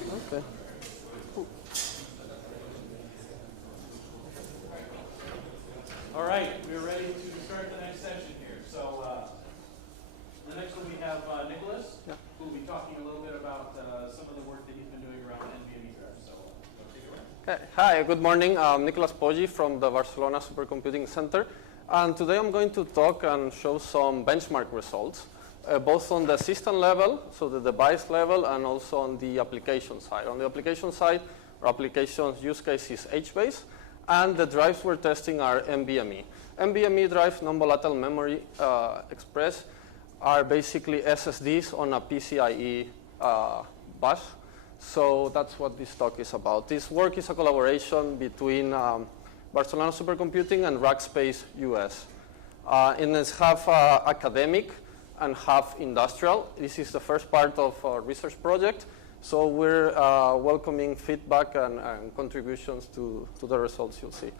Okay. All right, we're ready to start the next session here. So the next one we have Nicholas, who will be talking a little bit about some of the work that he's been doing around NVMe drives. So take it away. Okay. Hi, good morning. I'm Nicholas Poggi from the Barcelona Supercomputing Center. And today I'm going to talk and show some benchmark results, both on the system level, so the device level, and also on the application side. On the application side, our application's use case is HBase, and the drives we're testing are NVMe. NVMe drives, non-volatile memory express, are basically SSDs on a PCIe bus. So that's what this talk is about. This work is a collaboration between Barcelona Supercomputing and Rackspace US. And it's half academic and half industrial. This is the first part of our research project. So we're welcoming feedback and contributions to the results you'll see.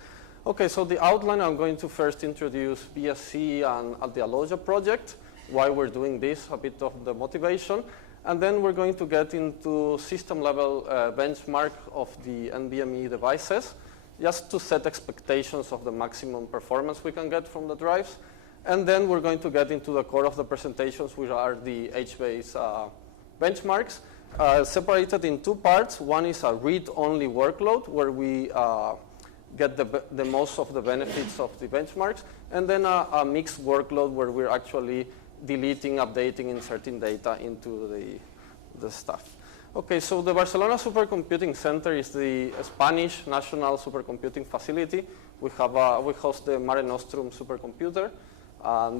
Okay, so the outline, I'm going to first introduce BSC and the Aloja project, why we're doing this, a bit of the motivation. And then we're going to get into system level benchmark of the NVMe devices, just to set expectations of the maximum performance we can get from the drives. And then we're going to get into the core of the presentations, which are the HBase benchmarks, separated in two parts. One is a read-only workload, where we get the most of the benefits of the benchmarks, and then a mixed workload where we're actually deleting, updating, inserting data into the stuff. Okay, so the Barcelona Supercomputing Center is the Spanish national supercomputing facility. We host the Mare Nostrum supercomputer.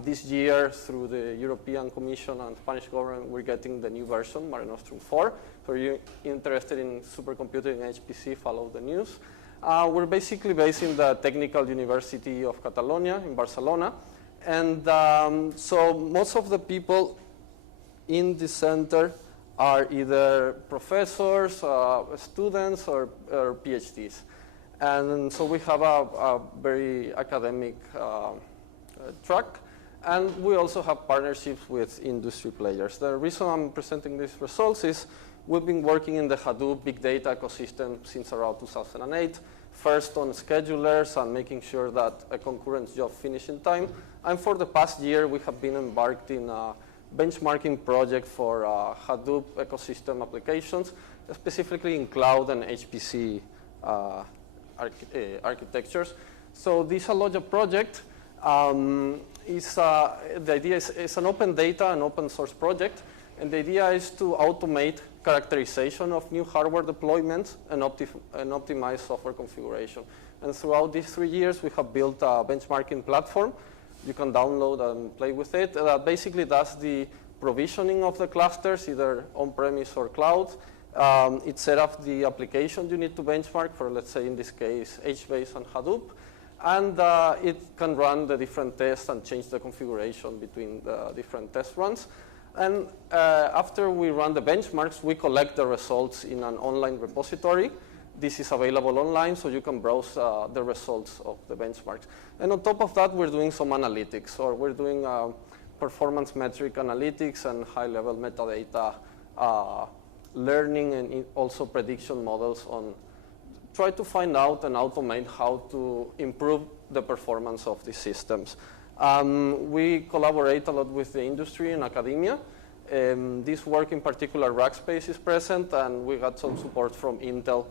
This year, through the European Commission and Spanish government, we're getting the new version, Mare Nostrum 4. So if you're interested in supercomputing and HPC, follow the news. We're basically based in the Technical University of Catalonia in Barcelona. And so most of the people in the center are either professors, students, or PhDs. And so we have a very academic track. And we also have partnerships with industry players. The reason I'm presenting these results is we've been working in the Hadoop big data ecosystem since around 2008. First on schedulers and making sure that a concurrent job finish in time. And for the past year, we have been embarked in a benchmarking project for Hadoop ecosystem applications, specifically in cloud and HPC architectures. So this Aloja project the idea is an open data and open source project. And the idea is to automate characterization of new hardware deployments and optimize software configuration. And throughout these 3 years, we have built a benchmarking platform. You can download and play with it. That basically does the provisioning of the clusters, either on-premise or cloud. It set up the application you need to benchmark for, let's say, in this case, HBase and Hadoop. And it can run the different tests and change the configuration between the different test runs. And after we run the benchmarks, we collect the results in an online repository. This is available online, so you can browse the results of the benchmarks. And on top of that, we're doing some analytics, or we're doing performance metric analytics and high-level metadata learning, and also prediction models on try to find out and automate how to improve the performance of these systems. We collaborate a lot with the industry and academia. This work in particular, Rackspace is present, and we got some support from Intel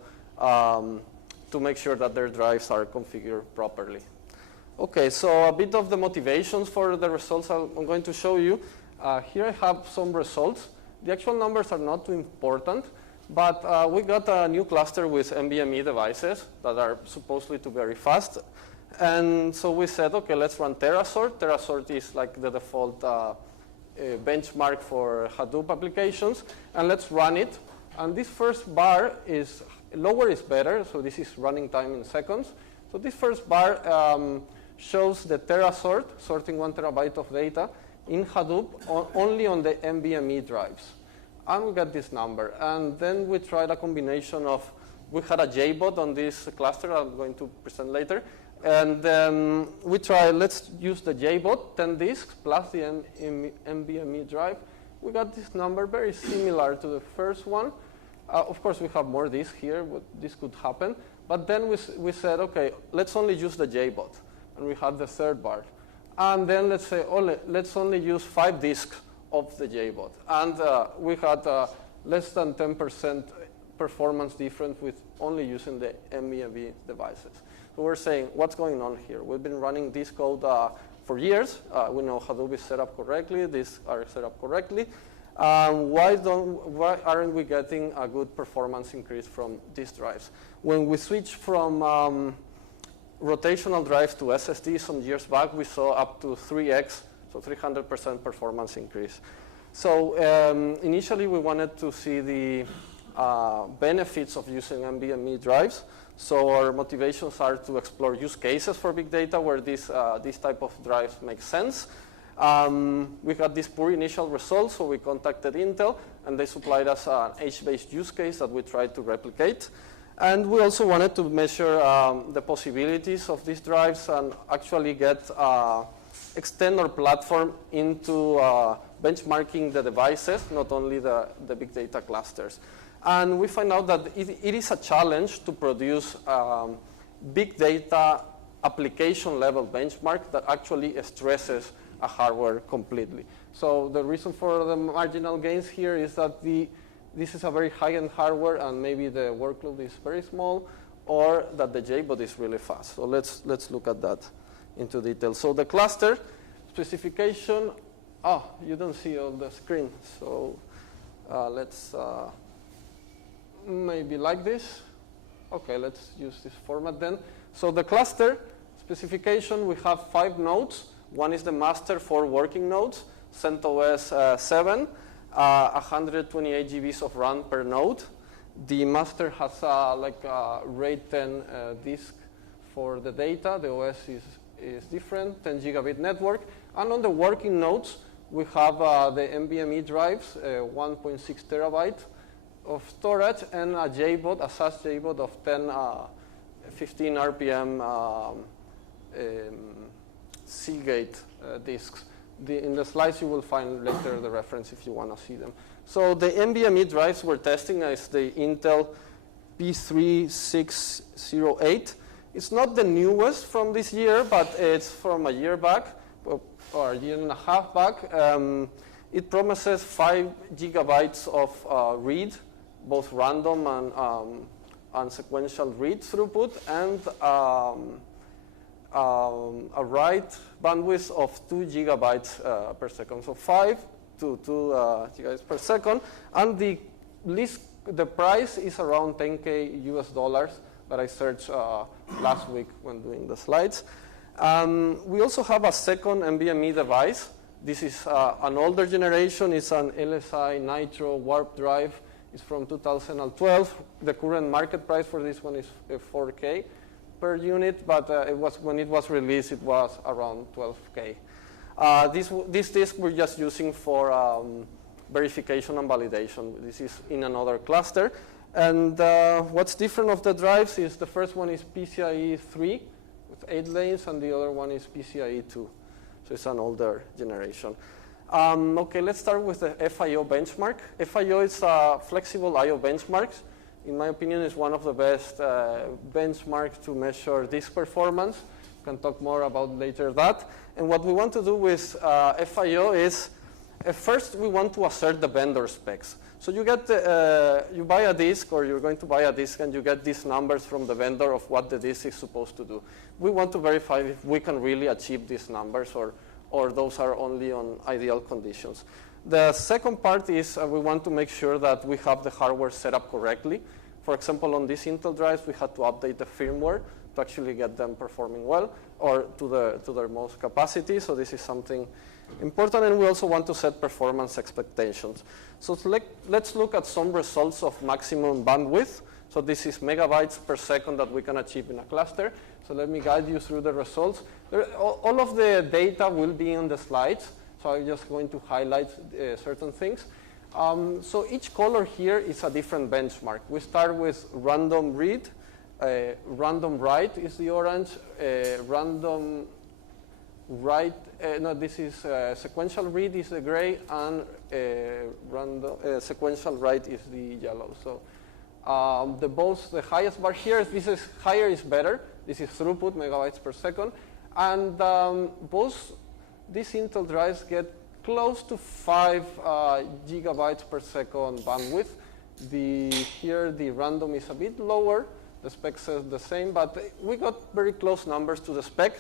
to make sure that their drives are configured properly. Okay, so a bit of the motivations for the results I'm going to show you. Here I have some results. The actual numbers are not too important, but we got a new cluster with NVMe devices that are supposedly to be very fast. And so we said, okay, let's run TerraSort. TerraSort is like the default benchmark for Hadoop applications. And let's run it. And this first bar is lower is better. So this is running time in seconds. So this first bar shows the TerraSort, sorting 1 terabyte of data in Hadoop only on the NVMe drives. And we got this number. And then we tried a combination of, we had a JBot on this cluster I'm going to present later. And we tried, let's use the JBot, 10 disks plus the NVMe drive. We got this number very similar to the first one. Of course, we have more disks here, but this could happen. But then we said, OK, let's only use the JBOD. And we had the third bar. And then let's say, let's only use 5 disks of the JBOD. And we had less than 10% performance difference with only using the NVMe devices. So we're saying, what's going on here? We've been running this code for years. We know Hadoop is set up correctly. These are set up correctly. Why aren't we getting a good performance increase from these drives? When we switched from rotational drives to SSD some years back, we saw up to 3x, so 300% performance increase. So initially, we wanted to see the benefits of using NVMe drives. So our motivations are to explore use cases for big data where this type of drives make sense. We got these poor initial results, so we contacted Intel, and they supplied us an HBase use case that we tried to replicate. And we also wanted to measure the possibilities of these drives and actually extend our platform into benchmarking the devices, not only the big data clusters. And we find out that it is a challenge to produce big data application level benchmark that actually stresses a hardware completely. So the reason for the marginal gains here is that this is a very high-end hardware and maybe the workload is very small, or that the JBOD is really fast. So let's look at that into detail. So the cluster specification, you don't see on the screen. So let's maybe like this. OK, let's use this format then. So the cluster specification, we have 5 nodes. One is the master, 4 working nodes, CentOS 7, 128 GBs of RAM per node. The master has like a RAID 10 disk for the data. The OS is different, 10 gigabit network. And on the working nodes, we have the NVMe drives, 1.6 terabyte of storage, and a JBOD, a SAS JBOD of 15 RPM Seagate disks. In the slides, you will find later the reference if you want to see them. So the NVMe drives we're testing is the Intel P3608. It's not the newest from this year, but it's from a year back, or a year and a half back. It promises 5 gigabytes of read, both random and sequential read throughput, and a write bandwidth of 2 gigabytes per second. So 5 to 2 gigabytes per second. And the price is around $10K US that I searched last week when doing the slides. We also have a second NVMe device. This is an older generation. It's an LSI Nitro warp drive. It's from 2012. The current market price for this one is $4K per unit, but when it was released, it was around $12K. This disk we're just using for verification and validation. This is in another cluster. And what's different of the drives is the first one is PCIe 3 with 8 lanes, and the other one is PCIe 2. So it's an older generation. OK, let's start with the FIO benchmark. FIO is flexible I/O benchmarks. In my opinion, is one of the best benchmarks to measure disk performance. We can talk more about later that. And what we want to do with FIO is, first, we want to assert the vendor specs. So you buy a disk, or you're going to buy a disk, and you get these numbers from the vendor of what the disk is supposed to do. We want to verify if we can really achieve these numbers, or those are only on ideal conditions. The second part is we want to make sure that we have the hardware set up correctly. For example, on these Intel drives, we had to update the firmware to actually get them performing well, or to their most capacity. So this is something important. And we also want to set performance expectations. So let's look at some results of maximum bandwidth. So this is megabytes per second that we can achieve in a cluster. So let me guide you through the results. All of the data will be on the slides. So I'm just going to highlight certain things. So each color here is a different benchmark. We start with random read. Random write is the orange. Random write, this is sequential read is the gray, and random sequential write is the yellow. So The highest bar here, this is higher is better. This is throughput, megabytes per second. And both these Intel drives get close to 5 gigabytes per second bandwidth. Here the random is a bit lower. The spec says the same, but we got very close numbers to the spec.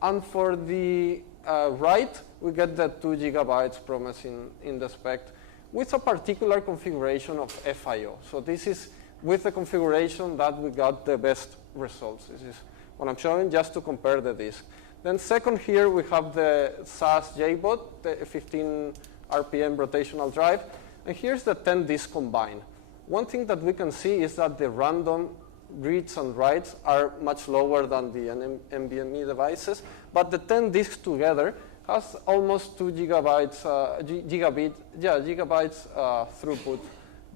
And for the write, we get the 2 gigabytes promised in the spec with a particular configuration of FIO. So this is with the configuration that we got the best results. This is what I'm showing just to compare the disk. Then second here we have the SAS JBOD, the 15 RPM rotational drive. And here's the 10 disk combined. One thing that we can see is that the random reads and writes are much lower than the NVMe devices, but the 10 disks together has almost 2 gigabytes, gigabytes throughput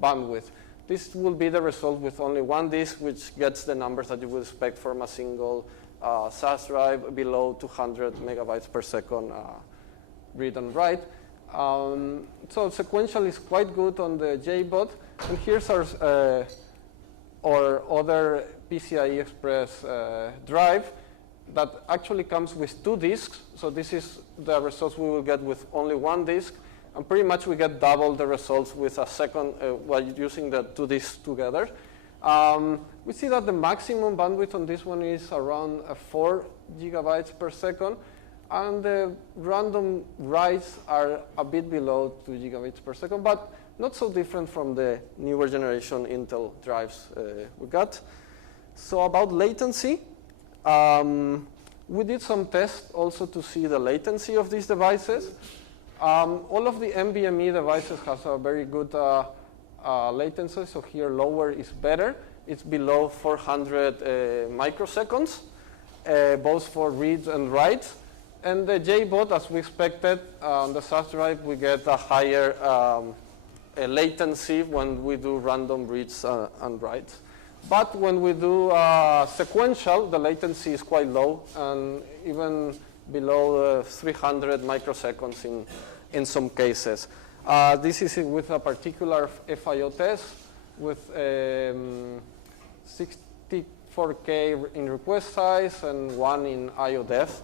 bandwidth. This will be the result with only one disk, which gets the numbers that you would expect from a single SAS drive below 200 megabytes per second read and write. So sequential is quite good on the JBOD, and here's our other PCIe Express drive that actually comes with 2 disks. So this is the results we will get with only one disk, and pretty much we get double the results with a second while using the 2 disks together. We see that the maximum bandwidth on this one is around 4 gigabytes per second, and the random writes are a bit below 2 gigabits per second, but not so different from the newer generation Intel drives we got. So about latency, we did some tests also to see the latency of these devices. All of the NVMe devices has a very good latency, so here lower is better. It's below 400 microseconds, both for reads and writes. And the JBOD, as we expected, on the SAS drive, we get a higher latency when we do random reads and writes. But when we do sequential, the latency is quite low, and even below 300 microseconds in some cases. This is with a particular FIO test with 64K in request size and 1 in IO depth.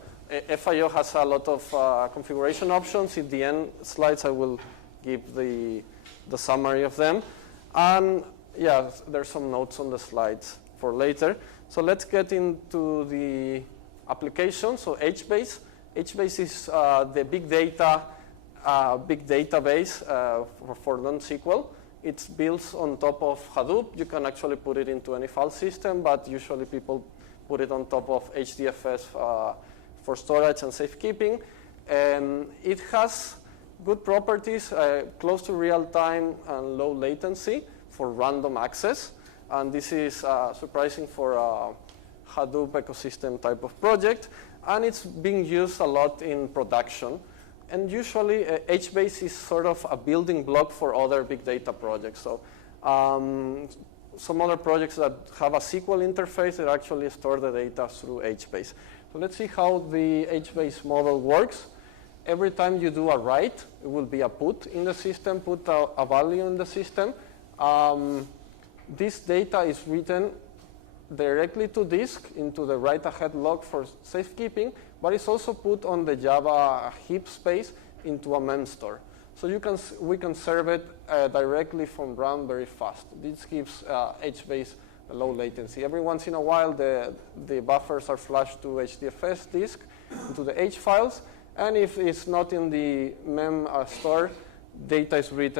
FIO has a lot of configuration options. In the end slides, I will give the summary of them. And yeah, there's some notes on the slides for later. So let's get into the application. So HBase. HBase is the big database for non-SQL. It's built on top of Hadoop. You can actually put it into any file system, but usually people put it on top of HDFS for storage and safekeeping. And it has good properties, close to real time and low latency for random access. And this is surprising for a Hadoop ecosystem type of project. And it's being used a lot in production. And usually HBase is sort of a building block for other big data projects. So some other projects that have a SQL interface that actually store the data through HBase. So let's see how the HBase model works. Every time you do a write, it will be a put in the system, put a value in the system. This data is written directly to disk into the write-ahead log for safekeeping, but it's also put on the Java heap space into a mem store. So we can serve it directly from RAM very fast. This gives HBase a low latency. Every once in a while, the buffers are flashed to HDFS disk, into the H files, and if it's not in the mem store, data is read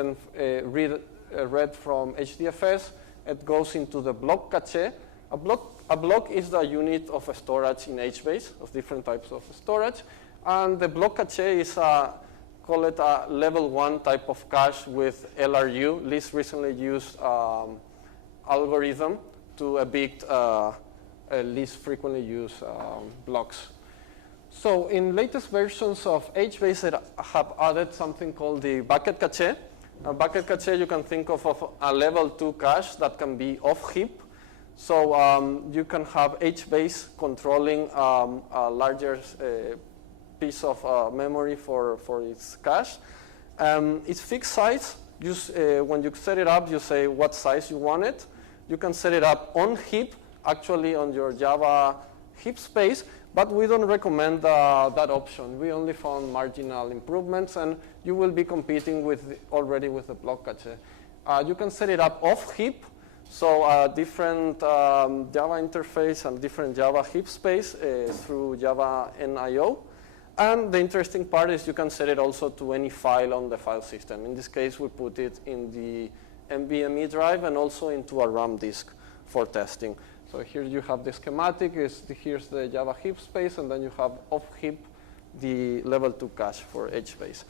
from HDFS. It goes into the block cache. A block is the unit of storage in HBase, of different types of storage. And the block cache is, call it a level 1 type of cache with LRU, least recently used algorithm to evict least frequently used blocks. So in latest versions of HBase, I have added something called the bucket cache. A bucket cache you can think of a level 2 cache that can be off heap. So you can have HBase controlling a larger piece of memory for its cache. It's fixed size. When you set it up, you say what size you want it. you can set it up on heap, actually on your Java heap space, but we don't recommend that option. We only found marginal improvements, and you will be competing already with the block cache. You can set it up off heap, so a different Java interface and different Java heap space through Java NIO. And the interesting part is you can set it also to any file on the file system. In this case, we put it in the NVMe drive and also into a RAM disk for testing. So here you have the schematic. Here's the Java heap space, and then you have off heap the level 2 cache for HBase.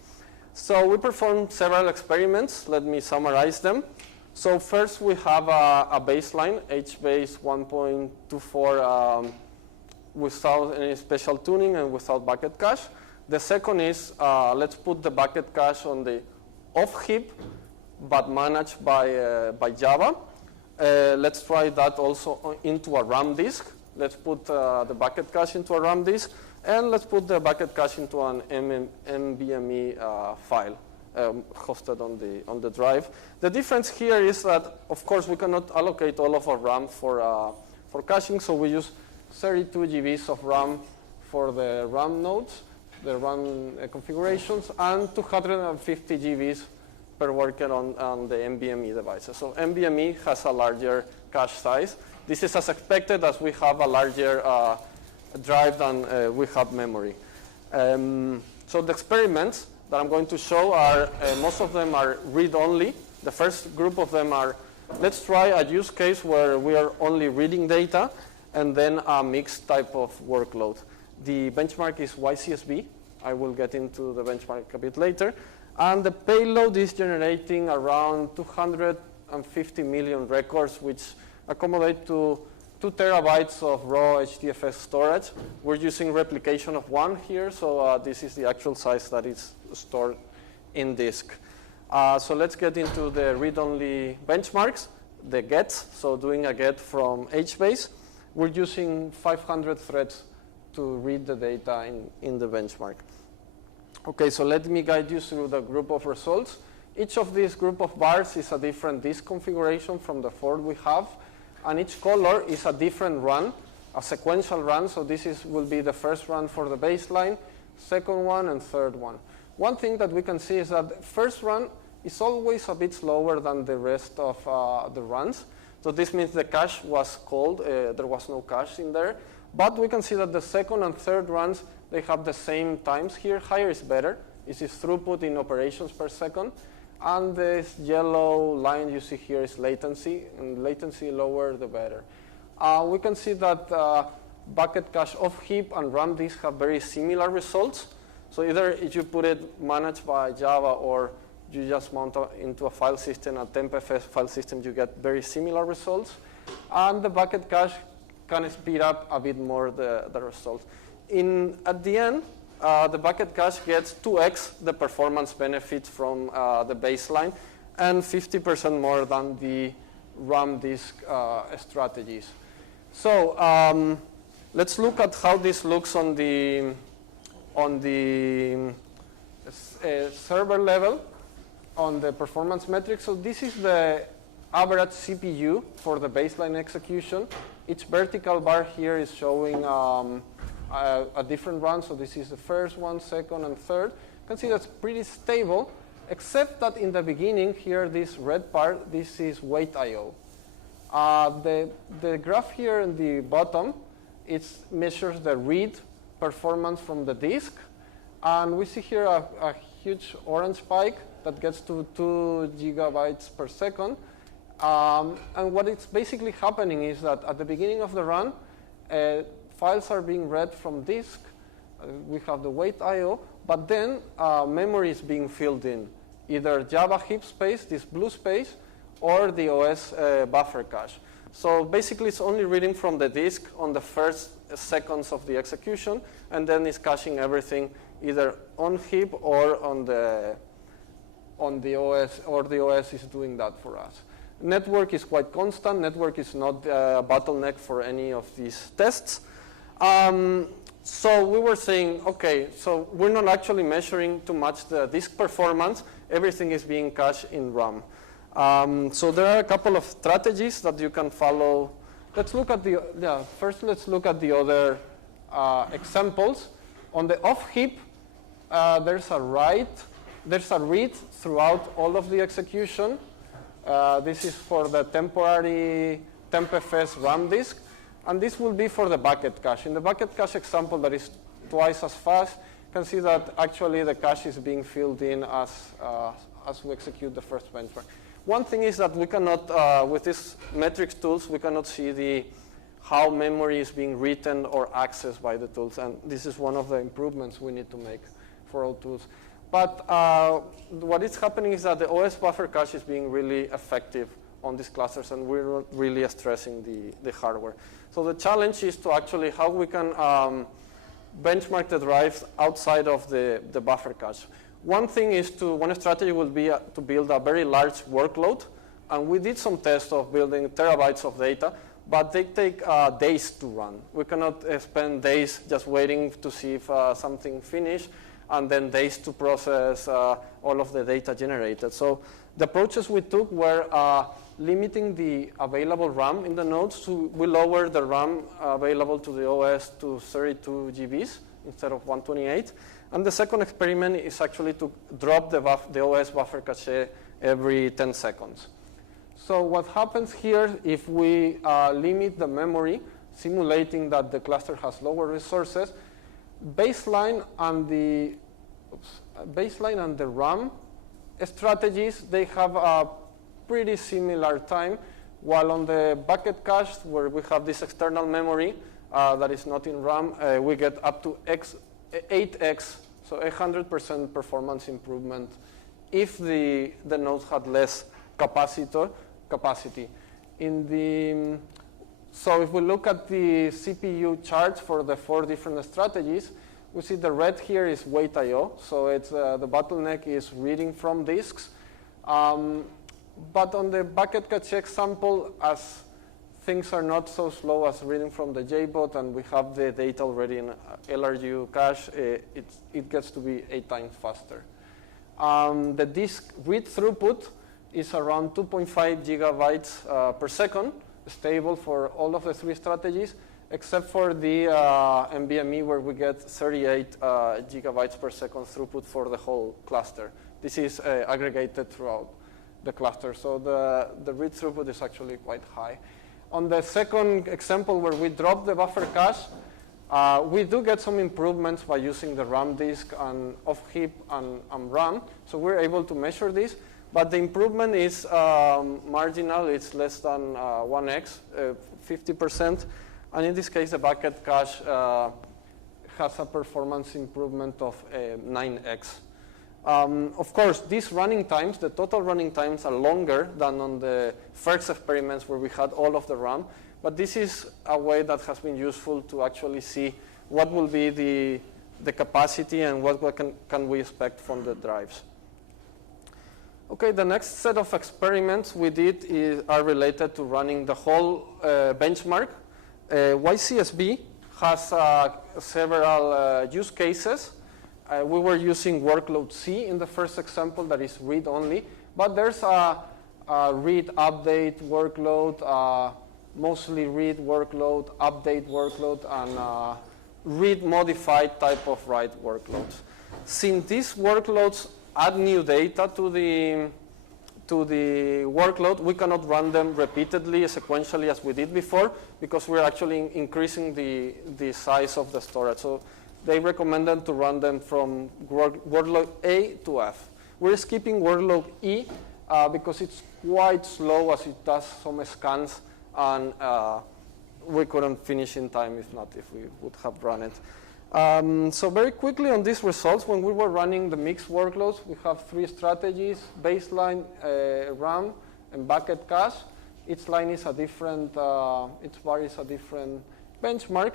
So we performed several experiments. Let me summarize them. So first we have a baseline, HBase.mp4 without any special tuning and without bucket cache. The second is let's put the bucket cache on the off heap, but managed by Java. Let's try that also into a RAM disk. Let's put the bucket cache into a RAM disk, and let's put the bucket cache into an NVMe file hosted on the drive. The difference here is that, of course, we cannot allocate all of our RAM for caching, so we use 32 GBs of RAM for the RAM nodes, the RAM configurations, and 250 GBs per worker on the NVMe devices. So NVMe has a larger cache size. This is as expected, as we have a larger drive than we have memory. So the experiments that I'm going to show are, most of them are read-only. The first group of them are, let's try a use case where we are only reading data, and then a mixed type of workload. The benchmark is YCSB. I will get into the benchmark a bit later. And the payload is generating around 250 million records, which accommodate to 2 terabytes of raw HDFS storage. We're using replication of 1 here, so this is the actual size that is stored in disk. So let's get into the read-only benchmarks, the gets, so doing a get from HBase. We're using 500 threads to read the data in the benchmark. Okay, so let me guide you through the group of results. Each of these group of bars is a different disk configuration from the 4 we have, and each color is a different run, a sequential run. So this will be the first run for the baseline, second one, and third one. One thing that we can see is that the first run is always a bit slower than the rest of the runs. So this means the cache was cold, there was no cache in there. But we can see that the second and third runs, they have the same times here. Higher is better. This is throughput in operations per second. And this yellow line you see here is latency. And latency lower, the better. We can see that bucket cache off heap and RAM disk have very similar results. So either if you put it managed by Java or you just mount into a file system, a TempFS file system, you get very similar results. And the bucket cache can speed up a bit more the results. At the end, the bucket cache gets 2x the performance benefit from the baseline and 50% more than the RAM disk strategies. So let's look at how this looks on the server level, on the performance metrics. So this is the average CPU for the baseline execution. Each vertical bar here is showing a different run. So this is the first one, second, and third. You can see that's pretty stable, except that in the beginning here, this red part, this is wait IO. The graph here in the bottom, it measures the read performance from the disk. And we see here a huge orange spike that gets to 2 gigabytes per second. And what is basically happening is that at the beginning of the run, files are being read from disk. We have the wait IO, but then memory is being filled in, either Java heap space, this blue space, or the OS buffer cache. So basically, it's only reading from the disk on the first seconds of the execution, and then it's caching everything either on heap or on the OS, or the OS is doing that for us. Network is quite constant. Network is not a bottleneck for any of these tests. So we were saying, okay, so we're not actually measuring too much the disk performance. Everything is being cached in RAM. So there are a couple of strategies that you can follow. Let's look at first let's look at the other examples. On the off heap, there's a read throughout all of the execution. This is for the temporary tempfs RAM disk, and this will be for the bucket cache. In the bucket cache example that is twice as fast, you can see that actually the cache is being filled in as we execute the first benchmark. One thing is that we cannot, with these metrics tools, we cannot see how memory is being written or accessed by the tools, and this is one of the improvements we need to make for all tools. But what is happening is that the OS buffer cache is being really effective on these clusters, and we're really stressing the hardware. So the challenge is to actually how we can benchmark the drives outside of the buffer cache. One strategy will be to build a very large workload, and we did some tests of building terabytes of data, but they take days to run. We cannot spend days just waiting to see if something finished, and then days to process all of the data generated. So the approaches we took were limiting the available RAM in the nodes. So we lowered the RAM available to the OS to 32 GBs instead of 128. And the second experiment is actually to drop the OS buffer cache every 10 seconds. So what happens here, if we limit the memory, simulating that the cluster has lower resources, baseline and the RAM strategies, they have a pretty similar time, while on the bucket cache, where we have this external memory that is not in RAM, we get up to 8x, so 100% performance improvement if the nodes had less capacity. So if we look at the CPU charts for the 4 different strategies, we see the red here is wait I/O, so it's the bottleneck is reading from disks. But on the bucket cache example, as things are not so slow as reading from the JBOD, and we have the data already in LRU cache, it gets to be 8 times faster. The disk read throughput is around 2.5 gigabytes per second, stable for all of the 3 strategies, except for the NVMe, where we get 38 gigabytes per second throughput for the whole cluster. This is aggregated throughout the cluster, so the read throughput is actually quite high. On the second example, where we drop the buffer cache, we do get some improvements by using the RAM disk and off-heap and RAM, so we're able to measure this, but the improvement is marginal. It's less than 1x, 50%, and in this case, the bucket cache has a performance improvement of 9x. Of course, these running times, the total running times, are longer than on the first experiments where we had all of the RAM, but this is a way that has been useful to actually see what will be the capacity and what can we expect from the drives. Okay, the next set of experiments we did are related to running the whole benchmark. YCSB has several use cases. We were using workload C in the first example, that is read-only, but there's a read-update workload, mostly read workload, update workload, and read-modified type of write workloads. Since these workloads add new data to the workload, we cannot run them repeatedly, sequentially, as we did before, because we're actually increasing the size of the storage. So they recommended to run them from workload A to F. We're skipping workload E because it's quite slow, as it does some scans, and we couldn't finish in time if we would have run it. So very quickly on these results, when we were running the mixed workloads, we have 3 strategies: baseline, RAM, and bucket cache. Each line is a different, each bar is a different benchmark.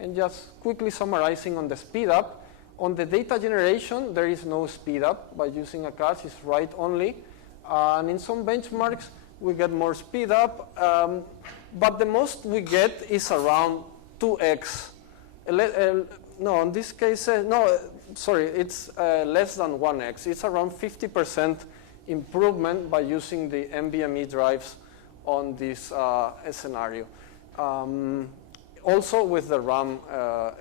And just quickly summarizing on the speed up, on the data generation, there is no speed up by using a cache, it's write only. And in some benchmarks, we get more speed up, but the most we get is around 2x. No, in this case, it's less than 1x. It's around 50% improvement by using the NVMe drives on this scenario. Also with the RAM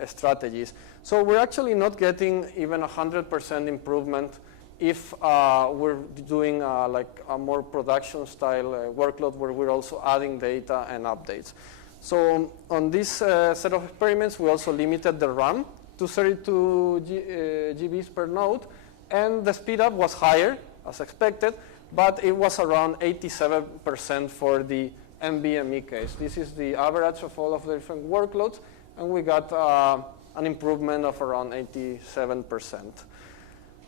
strategies. So we're actually not getting even 100% improvement if we're doing like a more production style workload where we're also adding data and updates. So on this set of experiments, we also limited the RAM to 32 GBs per node, and the speed up was higher as expected, but it was around 87% for the NVMe case. This is the average of all of the different workloads, and we got an improvement of around 87%.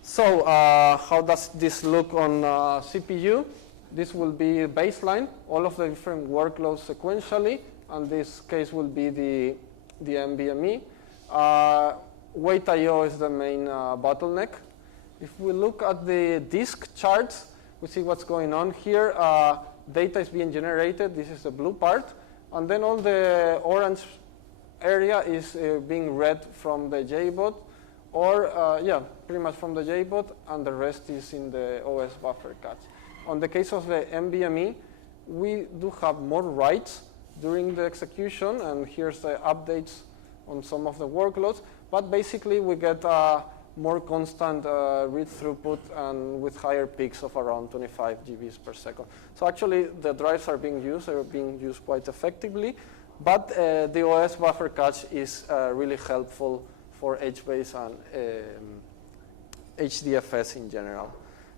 So how does this look on CPU? This will be baseline, all of the different workloads sequentially, and this case will be the NVMe. Wait I/O is the main bottleneck. If we look at the disk charts, we see what's going on here. Data is being generated. This is the blue part. And then all the orange area is being read from the JBOD, or yeah, pretty much from the JBOD, and the rest is in the OS buffer cache. On the case of the NVMe, we do have more writes during the execution, and here's the updates on some of the workloads. But basically, we get more constant read throughput and with higher peaks of around 25 GBs per second. So actually, the drives are being used quite effectively, but the OS buffer cache is really helpful for HBase and HDFS in general.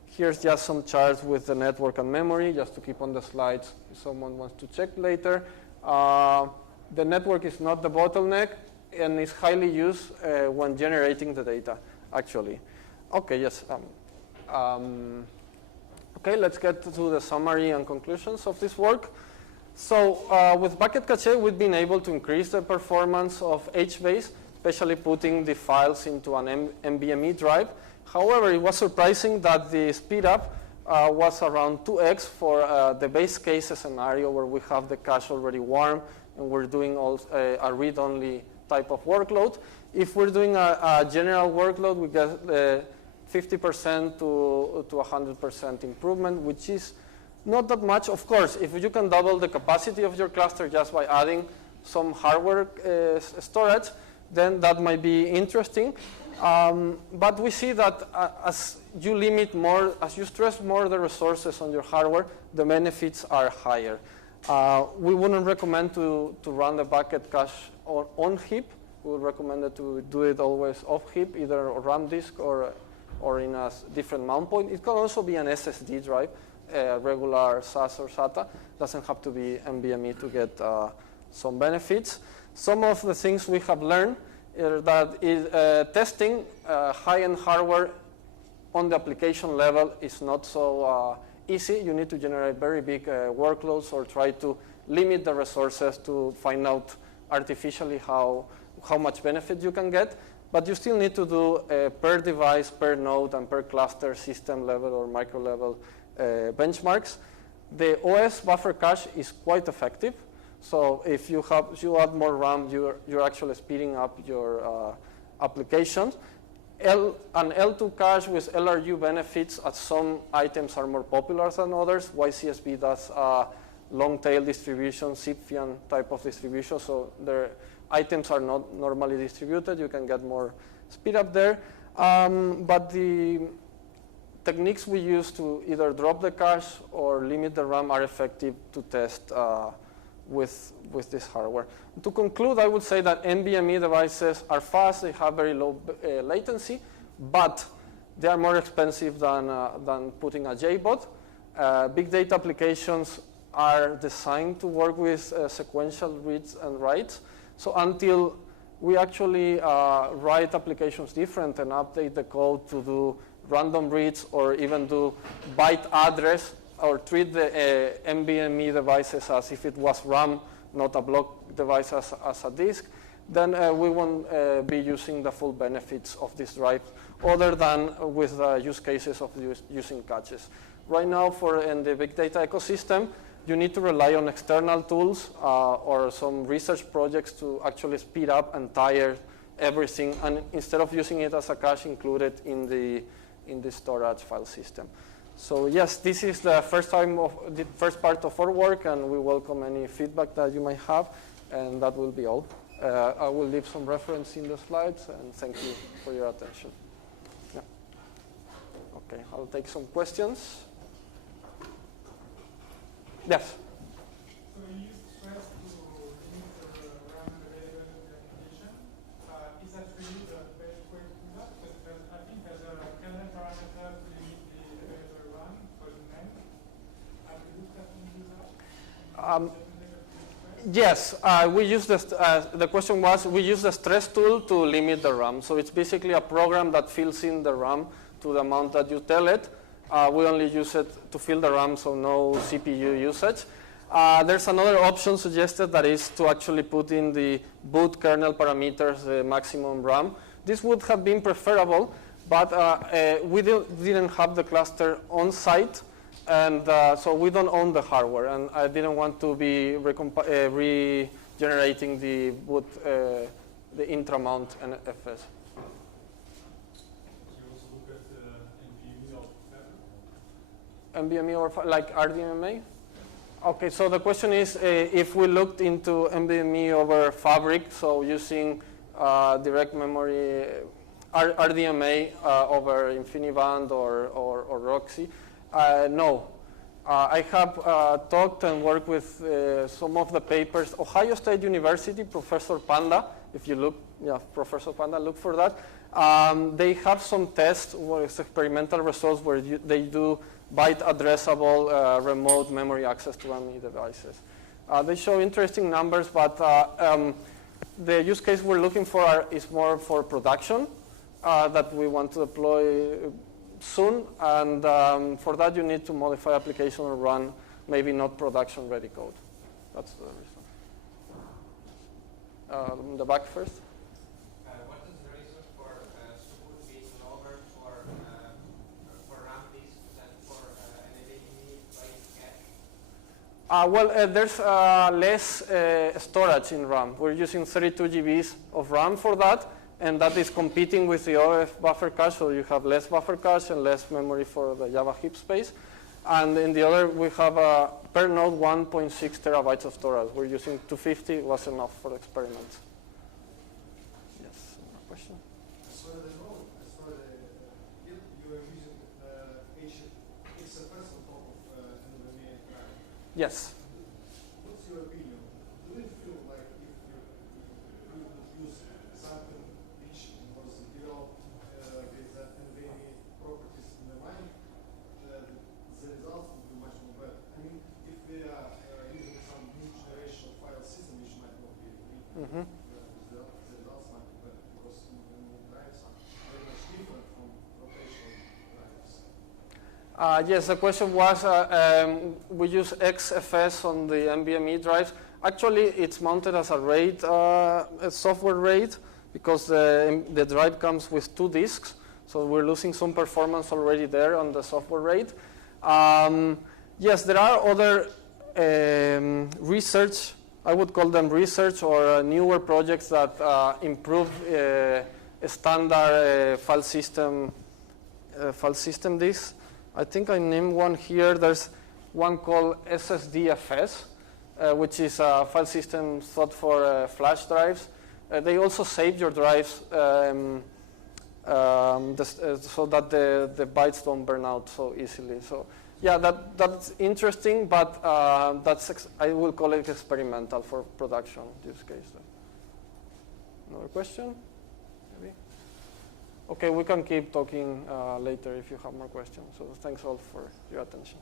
Here's just some charts with the network and memory, just to keep on the slides if someone wants to check later. The network is not the bottleneck, and is highly used when generating the data, actually. Okay, yes. Okay, let's get to the summary and conclusions of this work. So with Bucket Cache, we've been able to increase the performance of HBase, especially putting the files into an NVMe drive. However, it was surprising that the speed up was around 2x for the base case scenario where we have the cache already warm and we're doing a read-only type of workload. If we're doing a general workload, we get 50% to 100% improvement, which is not that much. Of course, if you can double the capacity of your cluster just by adding some hardware storage, then that might be interesting. But we see that as you limit more, as you stress more the resources on your hardware, the benefits are higher. We wouldn't recommend to run the bucket cache on heap. We would recommend to do it always off heap, either a RAM disk or in a different mount point. It can also be an SSD drive, regular SAS or SATA. Doesn't have to be NVMe to get some benefits. Some of the things we have learned that is testing high-end hardware on the application level is not so easy. You need to generate very big workloads or try to limit the resources to find out artificially how much benefit you can get. But you still need to do per device, per node, and per cluster system level or micro level benchmarks. The OS buffer cache is quite effective. So if you add more RAM, you're actually speeding up your applications. An L2 cache with LRU benefits as some items are more popular than others. YCSB does long tail distribution, Zipfian type of distribution, so their items are not normally distributed. You can get more speed up there. But the techniques we use to either drop the cache or limit the RAM are effective to test with this hardware. To conclude, I would say that NVMe devices are fast, they have very low latency, but they are more expensive than putting a JBOD. Big data applications are designed to work with sequential reads and writes. So until we actually write applications different and update the code to do random reads or even do byte address, or treat the NVMe devices as if it was RAM, not a block device as a disk, then we won't be using the full benefits of this drive, other than with the use cases of using caches. Right now, in the big data ecosystem, you need to rely on external tools or some research projects to actually speed up and tire everything, and instead of using it as a cache, include it in the storage file system. So yes, this is the first part of our work, and we welcome any feedback that you might have, and that will be all. I will leave some reference in the slides, and thank you for your attention. Yeah. Okay, I'll take some questions. Yes? So you use stress to limit the RAM available application. Is that really the best way to do that? Because I think there's a kernel parameter to limit the available RAM for the NAND. Have you looked at any of that? Yes, we use the question was, we use the stress tool to limit the RAM. So it's basically a program that fills in the RAM to the amount that you tell it. We only use it to fill the RAM, so no CPU usage. There's another option suggested, that is to actually put in the boot kernel parameters, the maximum RAM. This would have been preferable, but we didn't have the cluster on site. And so we don't own the hardware, and I didn't want to be regenerating the boot, the intra-mount NFS. You also look at NVMe or NVMe or like RDMA? Okay, so the question is if we looked into NVMe over Fabric, so using direct memory, RDMA over InfiniBand or Roxy. No. I have talked and worked with some of the papers. Ohio State University, Professor Panda, if you look, Professor Panda, look for that. They have some tests, experimental results, where they do byte addressable remote memory access to NVMe devices. They show interesting numbers, but the use case we're looking for is more for production that we want to deploy soon, and for that you need to modify application or run maybe not production ready code. That's the reason. In the back first. What is the reason for support being lower for RAM disks and for NVMe byte cache? Well, there's less storage in RAM. We're using 32 GBs of RAM for that, and that is competing with the OF buffer cache, so you have less buffer cache and less memory for the Java heap space. And in the other, we have per node 1.6 terabytes of storage. We're using 250, was enough for experiments. Yes, more question? As far as I know, you are using HFS on top of NVMe, right? Yes. What's your opinion? Do you feel like if you would use something which was developed with NVMe properties in the mind, the results would be much more better? I mean, if we are using some new generation of file system which might not be the results might be better, because NVMe drives are very much different from rotational drives. Yes, the question was, we use XFS on the NVMe drives. Actually, it's mounted as a RAID, a software RAID, because the drive comes with 2 disks. So we're losing some performance already there on the software RAID. Yes, there are other research, I would call them research, or newer projects that improve standard file system disks. I think I named one here. There's one called SSDFS, which is a file system thought for flash drives. They also save your drives so that the bytes don't burn out so easily. So yeah, that's interesting, but I will call it experimental for production use case. Another question? Maybe? Okay, we can keep talking later if you have more questions. So thanks all for your attention.